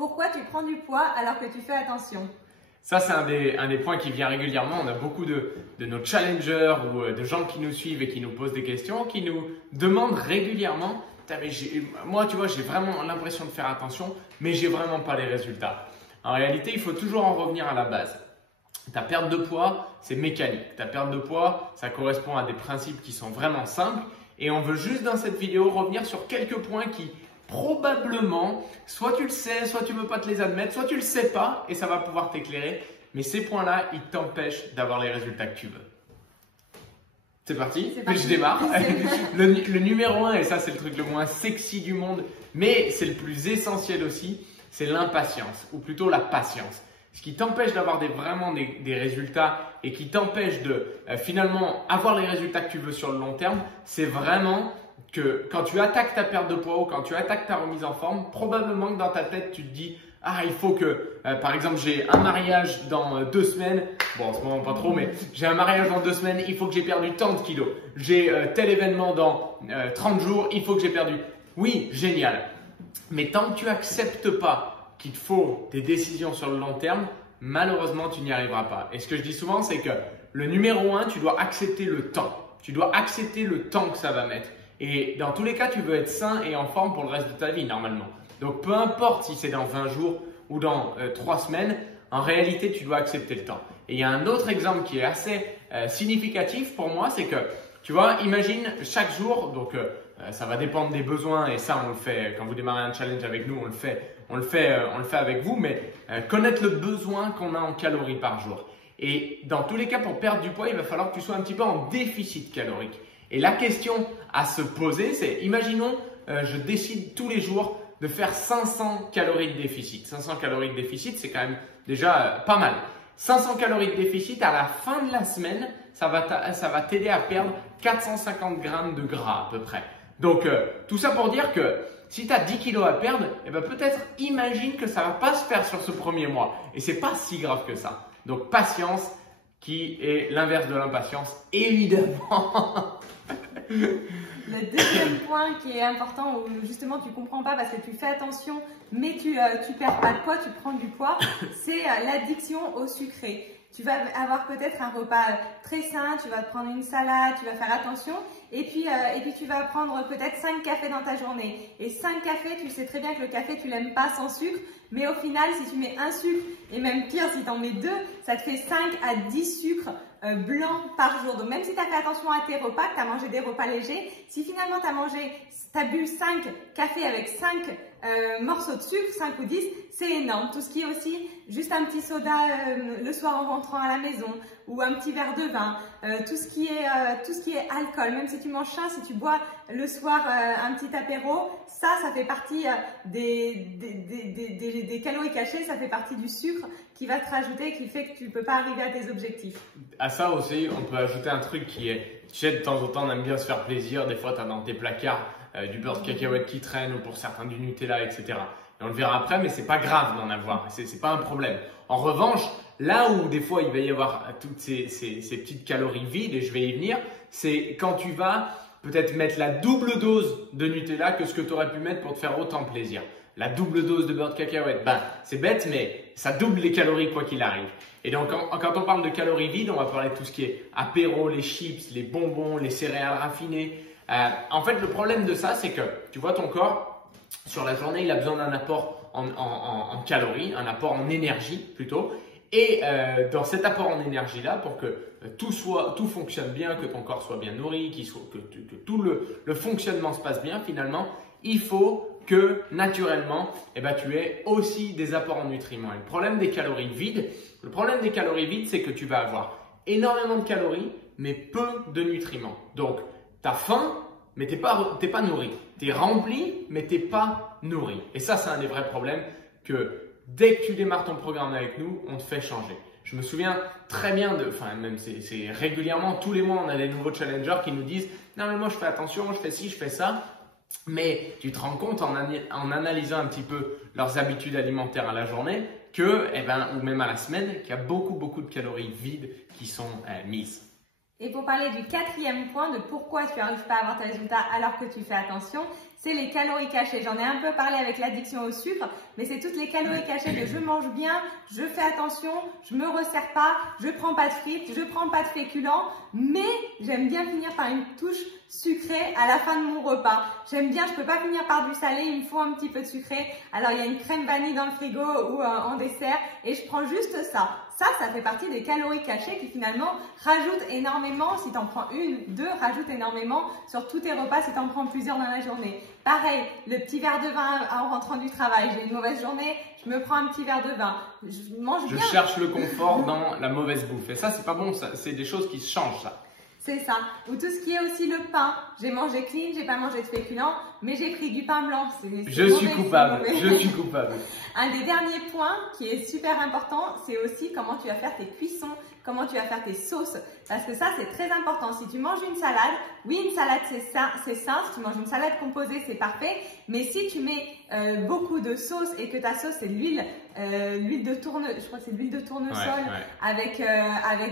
Pourquoi tu prends du poids alors que tu fais attention? Ça, c'est un des points qui vient régulièrement. On a beaucoup de nos challengers ou de gens qui nous suivent et qui nous posent des questions, qui nous demandent régulièrement moi, tu vois, j'ai vraiment l'impression de faire attention, mais j'ai vraiment pas les résultats. En réalité, il faut toujours en revenir à la base. Ta perte de poids, c'est mécanique. Ta perte de poids, ça correspond à des principes qui sont vraiment simples. Et on veut juste dans cette vidéo revenir sur quelques points qui probablement, soit tu le sais, soit tu ne veux pas te les admettre, soit tu ne le sais pas et ça va pouvoir t'éclairer. Mais ces points-là, ils t'empêchent d'avoir les résultats que tu veux. C'est parti, je démarre. Le numéro 1, et ça c'est le truc le moins sexy du monde, mais c'est le plus essentiel aussi, c'est l'impatience, ou plutôt la patience. Ce qui t'empêche d'avoir vraiment des résultats et qui t'empêche de finalement avoir les résultats que tu veux sur le long terme, c'est vraiment que quand tu attaques ta perte de poids ou quand tu attaques ta remise en forme, probablement que dans ta tête tu te dis « Ah, il faut que, par exemple, j'ai un mariage dans 2 semaines. » Bon, en ce moment, pas trop, mais j'ai un mariage dans 2 semaines, il faut que j'ai perdu tant de kilos. J'ai tel événement dans 30 jours, il faut que j'ai perdu. Oui, génial. Mais tant que tu n'acceptes pas qu'il te faut des décisions sur le long terme, malheureusement, tu n'y arriveras pas. Et ce que je dis souvent, c'est que le numéro 1, tu dois accepter le temps. Tu dois accepter le temps que ça va mettre. Et dans tous les cas, tu veux être sain et en forme pour le reste de ta vie, normalement. Donc, peu importe si c'est dans 20 jours ou dans 3 semaines, en réalité, tu dois accepter le temps. Et il y a un autre exemple qui est assez significatif pour moi, c'est que, tu vois, imagine chaque jour, donc ça va dépendre des besoins et ça, on le fait quand vous démarrez un challenge avec nous, on le fait avec vous, mais connaître le besoin qu'on a en calories par jour. Et dans tous les cas, pour perdre du poids, il va falloir que tu sois un petit peu en déficit calorique. Et la question à se poser, c'est, imaginons, je décide tous les jours de faire 500 calories de déficit. 500 calories de déficit, c'est quand même déjà pas mal. 500 calories de déficit, à la fin de la semaine, ça va t'aider à perdre 450 grammes de gras à peu près. Donc, tout ça pour dire que si tu as 10 kilos à perdre, eh ben, peut-être imagine que ça ne va pas se faire sur ce premier mois. Et ce n'est pas si grave que ça. Donc, patience qui est l'inverse de l'impatience, évidemment. Le deuxième point qui est important, où justement tu ne comprends pas parce que tu fais attention, mais tu perds pas de poids, tu prends du poids, c'est l'addiction au sucré. Tu vas avoir peut-être un repas très sain, tu vas te prendre une salade, tu vas faire attention et puis tu vas prendre peut-être 5 cafés dans ta journée. Et 5 cafés, tu sais très bien que le café, tu l'aimes pas sans sucre, mais au final, si tu mets un sucre, et même pire, si tu en mets 2, ça te fait 5 à 10 sucres blancs par jour. Donc même si tu as fait attention à tes repas, que tu as mangé des repas légers, si finalement tu as bu 5 cafés avec 5 morceaux de sucre, 5 ou 10, c'est énorme. Tout ce qui est aussi juste un petit soda le soir en rentrant à la maison ou un petit verre de vin, tout ce qui est alcool, même si tu manges sain, si tu bois le soir un petit apéro, ça fait partie des calories cachées, ça fait partie du sucre qui va te rajouter, qui fait que tu ne peux pas arriver à tes objectifs. À ça aussi, on peut ajouter un truc qui est, tu sais, de temps en temps, on aime bien se faire plaisir. Des fois, tu as dans tes placards du beurre de cacahuète qui traîne ou pour certains du Nutella, etc. Et on le verra après, mais c'est pas grave d'en avoir, c'est pas un problème. En revanche, là où des fois il va y avoir toutes ces petites calories vides, et je vais y venir, c'est quand tu vas peut-être mettre la double dose de Nutella que ce que tu aurais pu mettre pour te faire autant plaisir. La double dose de beurre de cacahuète, ben, c'est bête, mais ça double les calories quoi qu'il arrive. Et donc, quand on parle de calories vides, on va parler de tout ce qui est apéro, les chips, les bonbons, les céréales raffinées. En fait, le problème de ça, c'est que tu vois ton corps, sur la journée, il a besoin d'un apport en calories, un apport en énergie plutôt. Et dans cet apport en énergie-là, pour que tout fonctionne bien, que ton corps soit bien nourri, que tout le fonctionnement se passe bien finalement, il faut que naturellement, eh ben, tu aies aussi des apports en nutriments. Et le problème des calories vides, c'est que tu vas avoir énormément de calories, mais peu de nutriments. Donc, tu as faim, mais tu n'es pas nourri. Tu es rempli, mais tu n'es pas nourri. Et ça, c'est un des vrais problèmes que dès que tu démarres ton programme avec nous, on te fait changer. Je me souviens très bien même c'est régulièrement, tous les mois, on a des nouveaux challengers qui nous disent « Non, mais moi, je fais attention, je fais ci, je fais ça. » Mais tu te rends compte en analysant un petit peu leurs habitudes alimentaires à la journée ou même à la semaine, qu'il y a beaucoup de calories vides qui sont mises. Et pour parler du quatrième point de pourquoi tu n'arrives pas à avoir tes résultats alors que tu fais attention, c'est les calories cachées. J'en ai un peu parlé avec l'addiction au sucre, mais c'est toutes les calories cachées de je mange bien, je fais attention, je me resserre pas, je prends pas de frites, je prends pas de féculents, mais j'aime bien finir par une touche sucrée à la fin de mon repas. J'aime bien, je peux pas finir par du salé, il me faut un petit peu de sucré. Alors il y a une crème vanille dans le frigo ou en dessert et je prends juste ça. Ça fait partie des calories cachées qui finalement rajoutent énormément, si tu en prends une, deux, rajoutent énormément sur tous tes repas si tu en prends plusieurs dans la journée. Pareil, le petit verre de vin en rentrant du travail, j'ai une mauvaise journée, je me prends un petit verre de vin. Je mange bien. Je cherche le confort dans la mauvaise bouffe et ça c'est pas bon, c'est des choses qui se changent ça. C'est ça. Ou tout ce qui est aussi le pain. J'ai mangé clean, j'ai pas mangé de féculents, mais j'ai pris du pain blanc. Je suis coupable. Un des derniers points qui est super important, c'est aussi comment tu vas faire tes cuissons, comment tu vas faire tes sauces. Parce que ça, c'est très important. Si tu manges une salade, oui, une salade, c'est sain. Si tu manges une salade composée, c'est parfait. Mais si tu mets beaucoup de sauce et que ta sauce, c'est de l'huile de tournesol, je crois que c'est de l'huile de tournesol, avec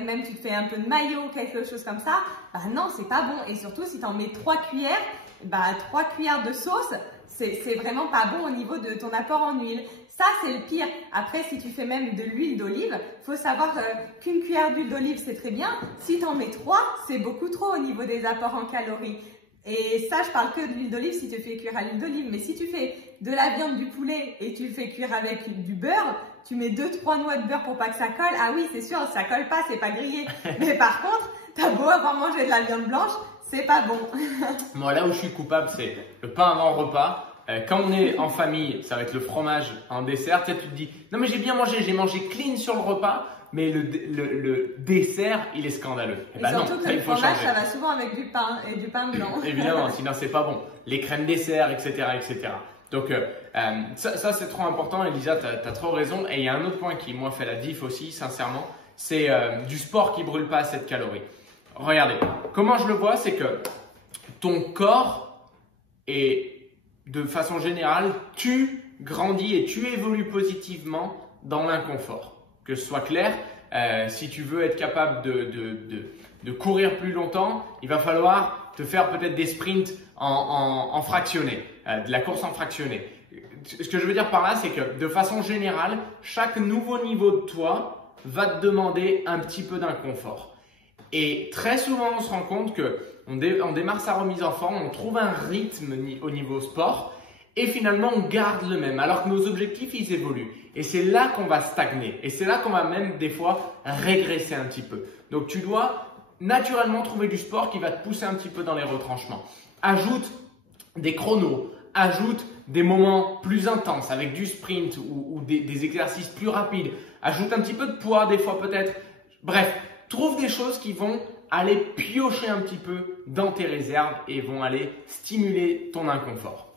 même tu te fais un peu de mayo ou quelque chose comme ça, bah non, c'est pas bon. Et surtout, si tu en mets 3 cuillères, bah 3 cuillères de sauce, c'est vraiment pas bon au niveau de ton apport en huile. Ça, c'est le pire. Après, si tu fais même de l'huile d'olive, faut savoir qu'une cuillère d'huile d'olive, c'est très bien. Si tu en mets 3, c'est beaucoup trop au niveau des apports en calories. Et ça, je parle que de l'huile d'olive si tu fais cuire à l'huile d'olive. Mais si tu fais de la viande, du poulet et tu le fais cuire avec du beurre, tu mets 2-3 noix de beurre pour pas que ça colle. Ah oui, c'est sûr, ça colle pas, c'est pas grillé. Mais par contre, t'as beau avoir mangé de la viande blanche, c'est pas bon. Moi, là où je suis coupable, c'est le pain avant repas. Quand on est en famille, ça va être le fromage en dessert. Peut-être tu te dis, non mais j'ai bien mangé, j'ai mangé clean sur le repas, mais le dessert, il est scandaleux. Et ben surtout non, que le fromage, ça va souvent avec du pain et du pain blanc. Évidemment, sinon c'est pas bon. Les crèmes dessert, etc. etc. Donc ça c'est trop important. Elisa, tu as trop raison. Et il y a un autre point qui, moi, fait la diff aussi, sincèrement, c'est du sport qui brûle pas assez de calories. Regardez, comment je le vois, c'est que ton corps est, de façon générale, tu grandis et tu évolues positivement dans l'inconfort. Que ce soit clair, si tu veux être capable de courir plus longtemps, il va falloir te faire peut-être des sprints en fractionné, de la course en fractionné. Ce que je veux dire par là, c'est que de façon générale, chaque nouveau niveau de toi va te demander un petit peu d'inconfort. Et très souvent, on se rend compte qu'on démarre sa remise en forme, on trouve un rythme au niveau sport et finalement, on garde le même alors que nos objectifs, ils évoluent. Et c'est là qu'on va stagner et c'est là qu'on va même des fois régresser un petit peu. Donc, tu dois naturellement trouver du sport qui va te pousser un petit peu dans les retranchements. Ajoute des chronos, ajoute des moments plus intenses avec du sprint ou des exercices plus rapides. Ajoute un petit peu de poids des fois peut-être. Bref. Trouve des choses qui vont aller piocher un petit peu dans tes réserves et vont aller stimuler ton inconfort.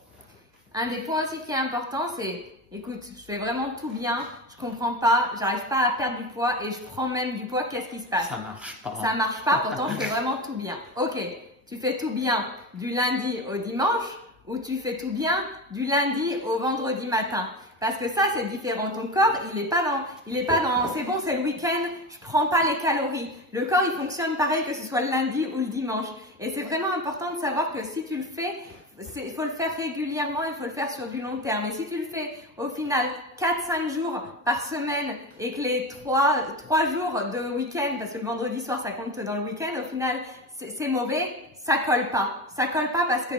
Un des points aussi qui est important, c'est écoute, je fais vraiment tout bien, je comprends pas, j'arrive pas à perdre du poids et je prends même du poids, qu'est-ce qui se passe? Ça marche pas. Ça marche pas, pourtant je fais vraiment tout bien. Ok, tu fais tout bien du lundi au dimanche ou tu fais tout bien du lundi au vendredi matin? Parce que ça, c'est différent. Ton corps, il est pas dans, c'est bon, c'est le week-end, je prends pas les calories. Le corps, il fonctionne pareil que ce soit le lundi ou le dimanche. Et c'est vraiment important de savoir que si tu le fais, il faut le faire régulièrement, il faut le faire sur du long terme. Et si tu le fais au final 4-5 jours par semaine et que les 3 jours de week-end, parce que le vendredi soir, ça compte dans le week-end, au final, c'est mauvais, ça colle pas. Ça colle pas parce que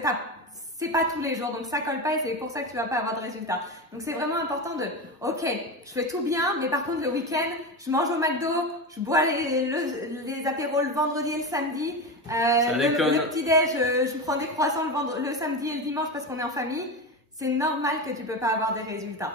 c'est pas tous les jours, donc ça colle pas et c'est pour ça que tu vas pas avoir de résultats. Donc c'est vraiment important de, ok, je fais tout bien, mais par contre le week-end, je mange au McDo, je bois les apéros le vendredi et le samedi, le petit-déj, je prends des croissants le samedi et le dimanche parce qu'on est en famille. C'est normal que tu peux pas avoir des résultats.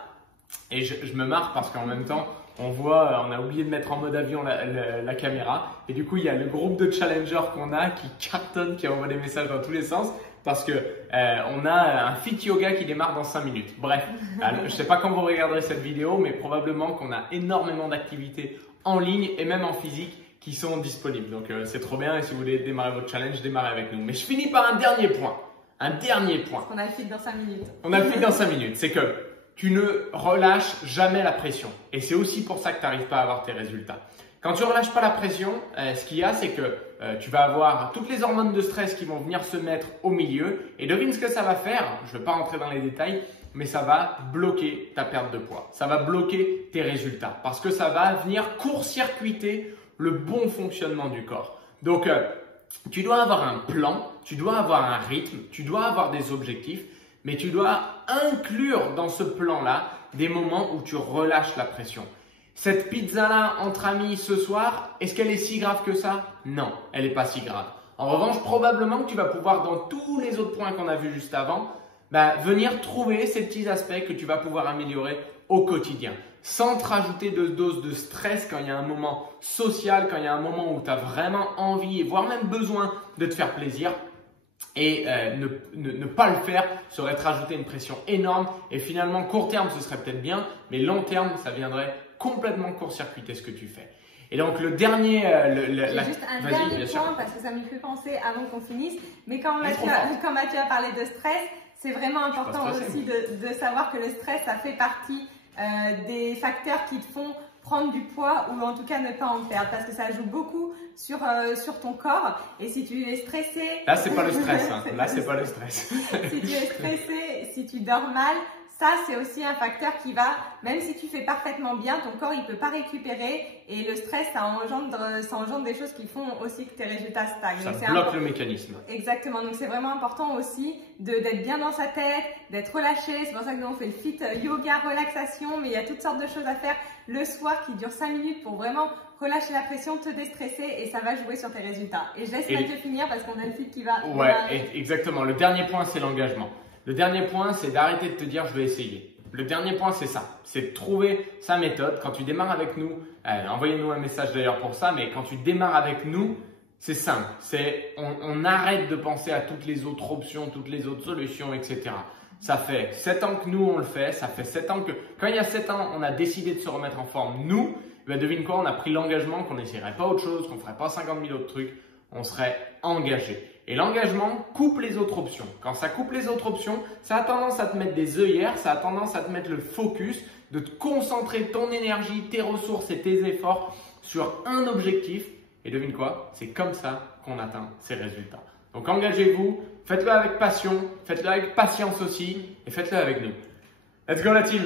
Et je me marre parce qu'en même temps, on voit, on a oublié de mettre en mode avion la caméra et du coup il y a le groupe de challengers qu'on a qui cartonne, qui envoie des messages dans tous les sens. Parce que on a un fit yoga qui démarre dans 5 minutes. Bref, je ne sais pas quand vous regarderez cette vidéo, mais probablement qu'on a énormément d'activités en ligne et même en physique qui sont disponibles. Donc c'est trop bien et si vous voulez démarrer votre challenge, démarrez avec nous. Mais je finis par un dernier point. Un dernier point. Parce qu'on a le fit dans 5 minutes. On a le fit dans 5 minutes. C'est que tu ne relâches jamais la pression. Et c'est aussi pour ça que tu n'arrives pas à avoir tes résultats. Quand tu ne relâches pas la pression, ce qu'il y a, c'est que tu vas avoir toutes les hormones de stress qui vont venir se mettre au milieu. Et devine ce que ça va faire. Je ne vais pas rentrer dans les détails, mais ça va bloquer ta perte de poids. Ça va bloquer tes résultats parce que ça va venir court-circuiter le bon fonctionnement du corps. Donc, tu dois avoir un plan, tu dois avoir un rythme, tu dois avoir des objectifs, mais tu dois inclure dans ce plan-là des moments où tu relâches la pression. Cette pizza-là entre amis ce soir, est-ce qu'elle est si grave que ça? Non, elle n'est pas si grave. En revanche, probablement que tu vas pouvoir, dans tous les autres points qu'on a vus juste avant, venir trouver ces petits aspects que tu vas pouvoir améliorer au quotidien. Sans te rajouter de dose de stress quand il y a un moment social, quand il y a un moment où tu as vraiment envie, voire même besoin de te faire plaisir. Et ne pas le faire serait te rajouter une pression énorme. Et finalement, court terme, ce serait peut-être bien, mais long terme, ça viendrait complètement court-circuiter ce que tu fais. Et donc le dernier… Juste un dernier point parce que ça me fait penser avant qu'on finisse. Mais quand Mathieu a parlé de stress, c'est vraiment important aussi de savoir que le stress, ça fait partie des facteurs qui te font prendre du poids ou en tout cas ne pas en perdre parce que ça joue beaucoup sur ton corps et si tu es stressé… Là, c'est pas le stress. Hein. Là, c'est pas le stress. Si tu es stressé, si tu dors mal, ça, c'est aussi un facteur qui va, même si tu fais parfaitement bien, ton corps, il peut pas récupérer et le stress, ça engendre des choses qui font aussi que tes résultats stagnent. Ça bloque le mécanisme. Exactement. Donc, c'est vraiment important aussi d'être bien dans sa tête, d'être relâché. C'est pour ça que nous, on fait le fit yoga, relaxation, mais il y a toutes sortes de choses à faire le soir qui durent 5 minutes pour vraiment relâcher la pression, te déstresser et ça va jouer sur tes résultats. Et je laisse Mathieu finir parce qu'on a le fit qui va… Ouais, exactement. Le dernier point, c'est l'engagement. Le dernier point, c'est d'arrêter de te dire « je vais essayer ». Le dernier point, c'est ça. C'est de trouver sa méthode. Quand tu démarres avec nous, envoyez-nous un message d'ailleurs pour ça, mais quand tu démarres avec nous, c'est simple. On arrête de penser à toutes les autres options, toutes les autres solutions, etc. Ça fait 7 ans que nous, on le fait. Ça fait 7 ans que… Quand il y a 7 ans, on a décidé de se remettre en forme, nous, devine quoi, on a pris l'engagement qu'on n'essayerait pas autre chose, qu'on ne ferait pas 50 000 autres trucs. On serait engagé. Et l'engagement coupe les autres options. Quand ça coupe les autres options, ça a tendance à te mettre des œillères, ça a tendance à te mettre le focus, de te concentrer ton énergie, tes ressources et tes efforts sur un objectif. Et devine quoi? C'est comme ça qu'on atteint ces résultats. Donc engagez-vous, faites-le avec passion, faites-le avec patience aussi et faites-le avec nous. Let's go la team!